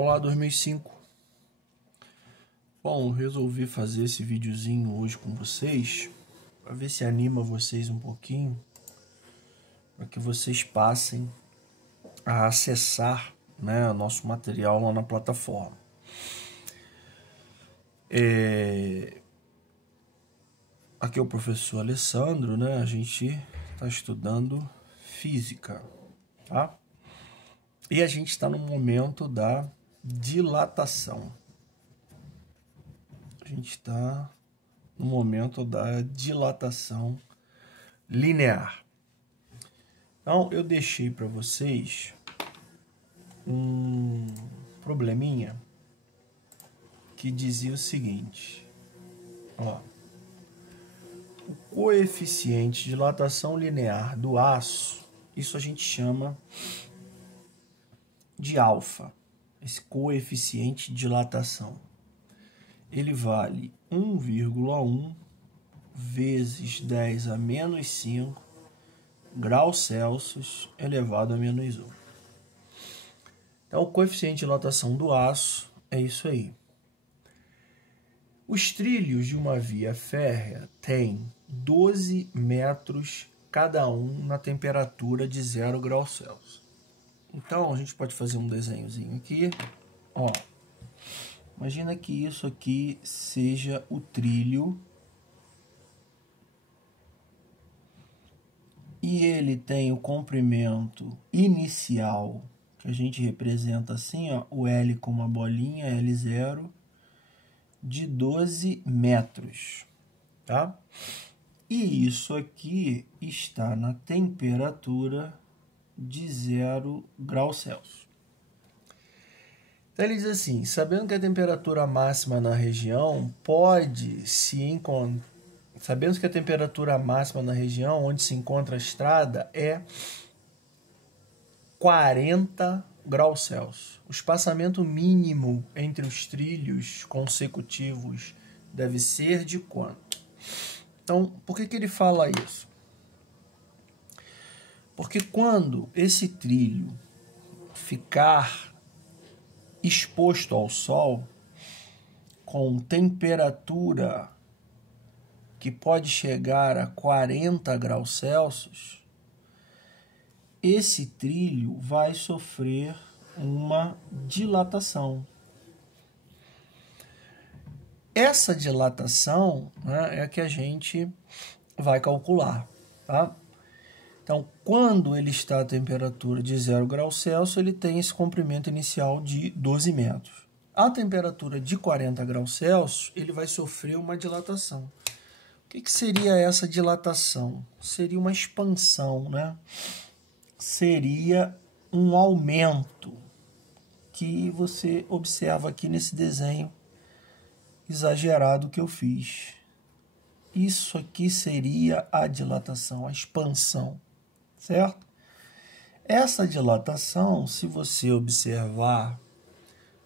Olá 2005. Bom, resolvi fazer esse videozinho hoje com vocês para ver se anima vocês um pouquinho, para que vocês passem a acessar, né, nosso material lá na plataforma. Aqui é o professor Alessandro, né? A gente está estudando física, tá? E a gente está no momento da dilatação. A gente está no momento da dilatação linear. Então, eu deixei para vocês um probleminha que dizia o seguinte, ó. O coeficiente de dilatação linear do aço, isso a gente chama de alfa. Esse coeficiente de dilatação, ele vale 1,1 vezes 10 a menos 5 graus Celsius elevado a menos 1. Então, o coeficiente de dilatação do aço é isso aí. Os trilhos de uma via férrea têm 12 metros cada um na temperatura de 0 graus Celsius. Então, a gente pode fazer um desenhozinho aqui. Ó, imagina que isso aqui seja o trilho. E ele tem o comprimento inicial, que a gente representa assim, ó, o L com uma bolinha, L0, de 12 metros, tá? E isso aqui está na temperatura de 0 graus Celsius. Então ele diz assim, sabendo que a temperatura máxima na região Sabemos que a temperatura máxima na região onde se encontra a estrada é 40 graus Celsius. O espaçamento mínimo entre os trilhos consecutivos deve ser de quanto? Então, por que ele fala isso? Porque quando esse trilho ficar exposto ao sol, com temperatura que pode chegar a 40 graus Celsius, esse trilho vai sofrer uma dilatação. Essa dilatação, né, é a que a gente vai calcular, tá? Então, quando ele está a temperatura de 0 graus Celsius, ele tem esse comprimento inicial de 12 metros. A temperatura de 40 graus Celsius, ele vai sofrer uma dilatação. O que seria essa dilatação? Seria uma expansão, né? Seria um aumento que você observa aqui nesse desenho exagerado que eu fiz. Isso aqui seria a dilatação, a expansão, certo? Essa dilatação, se você observar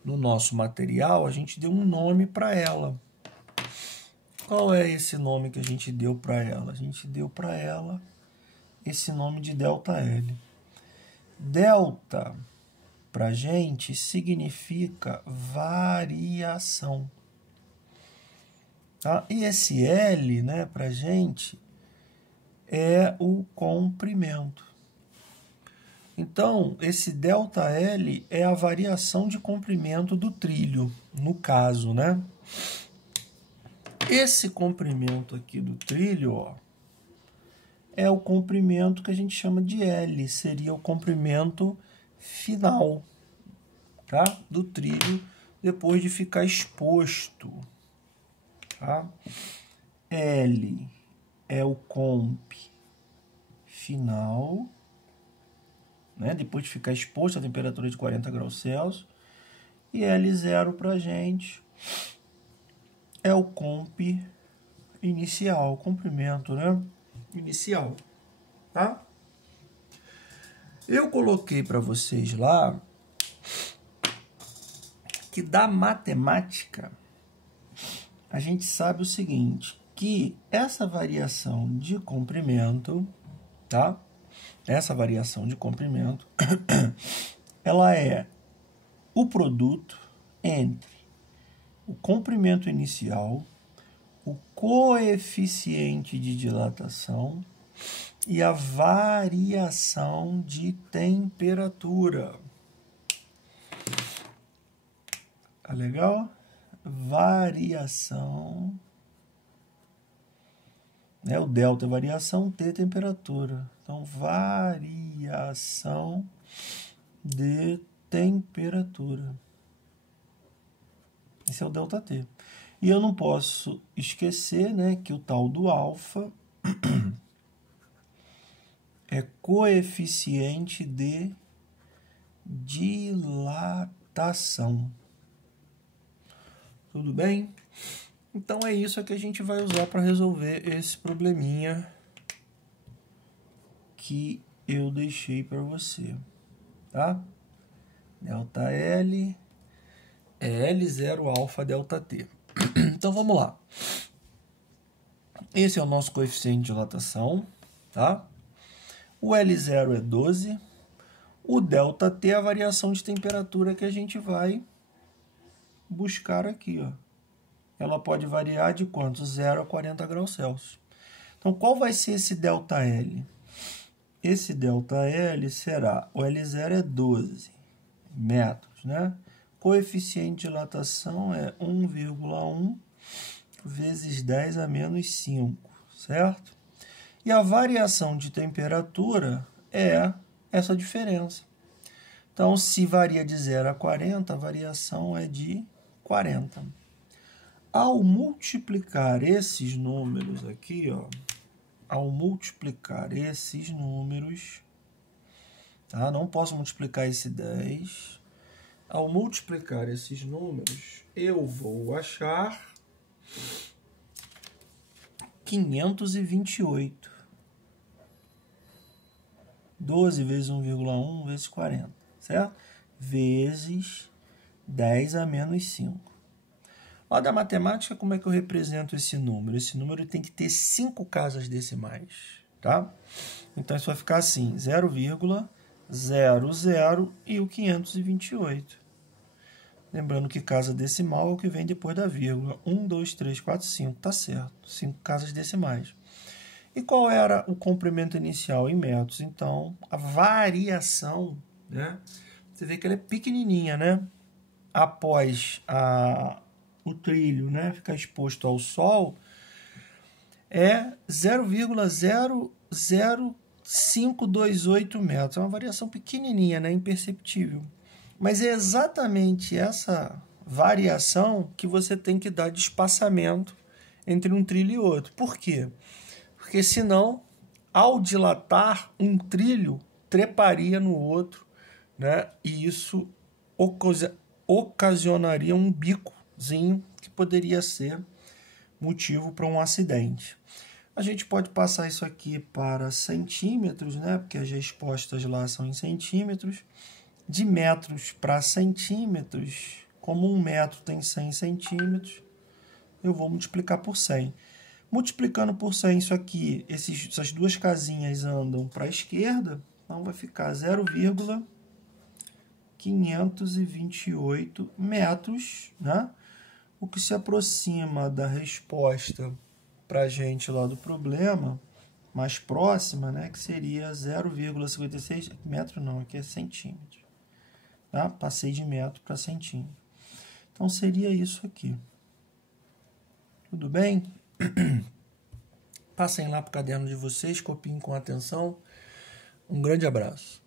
no nosso material, a gente deu um nome para ela. Qual é esse nome que a gente deu para ela? A gente deu para ela esse nome de ΔL. Delta, para a gente, significa variação. Tá? E esse L, né, para a gente, é o comprimento. Então, esse ΔL é a variação de comprimento do trilho, no caso, né? Esse comprimento aqui do trilho, ó, é o comprimento que a gente chama de L, seria o comprimento final, tá? Do trilho depois de ficar exposto, tá? L é o comp final, né? Depois de ficar exposto a temperatura de 40 graus Celsius, e L0 para a gente é o comp inicial, comprimento, né? Inicial, tá? Eu coloquei para vocês lá que da matemática a gente sabe o seguinte, que essa variação de comprimento, tá? Essa variação de comprimento, ela é o produto entre o comprimento inicial, o coeficiente de dilatação e a variação de temperatura. Tá legal? Variação, né? O delta é variação, T é temperatura. Então, variação de temperatura. Esse é o ΔT. E eu não posso esquecer, né, que o tal do alfa é coeficiente de dilatação. Tudo bem? Então é isso que a gente vai usar para resolver esse probleminha que eu deixei para você, tá? ΔL é L0 alfa ΔT. Então vamos lá. Esse é o nosso coeficiente de dilatação, tá? O L0 é 12. O ΔT é a variação de temperatura que a gente vai buscar aqui, ó. Ela pode variar de quanto? 0 a 40 graus Celsius. Então, qual vai ser esse ΔL? Esse ΔL será, o L0 é 12 metros, né? Coeficiente de dilatação é 1,1 vezes 10 a menos 5, certo? E a variação de temperatura é essa diferença. Então, se varia de 0 a 40, a variação é de 40. Ao multiplicar esses números aqui, ó, ao multiplicar esses números, tá? Não posso multiplicar esse 10. Ao multiplicar esses números, eu vou achar 528. 12 vezes 1,1 vezes 40, certo? Vezes 10 a menos 5. Lá da matemática, como é que eu represento esse número? Esse número tem que ter 5 casas decimais, tá? Então, isso vai ficar assim, 0,00 e o 528. Lembrando que casa decimal é o que vem depois da vírgula. 1, 2, 3, 4, 5, tá certo. 5 casas decimais. E qual era o comprimento inicial em metros? Então, a variação, né? Você vê que ela é pequenininha, né? Após o trilho, né, ficar exposto ao sol, é 0,00528 metros. É uma variação pequenininha, né, imperceptível. Mas é exatamente essa variação que você tem que dar de espaçamento entre um trilho e outro. Por quê? Porque senão, ao dilatar, um trilho treparia no outro, né, e isso ocasionaria um bico que poderia ser motivo para um acidente. A gente pode passar isso aqui para centímetros, né? Porque as respostas lá são em centímetros. De metros para centímetros, como 1 metro tem 100 centímetros, eu vou multiplicar por 100. Multiplicando por 100, isso aqui, essas duas casinhas andam para a esquerda, então vai ficar 0,528 metros, né? O que se aproxima da resposta para a gente lá do problema, mais próxima, né, que seria 0,56 metro, não, aqui é centímetro. Tá? Passei de metro para centímetro. Então, seria isso aqui. Tudo bem? Passem lá para o caderno de vocês, copiem com atenção. Um grande abraço.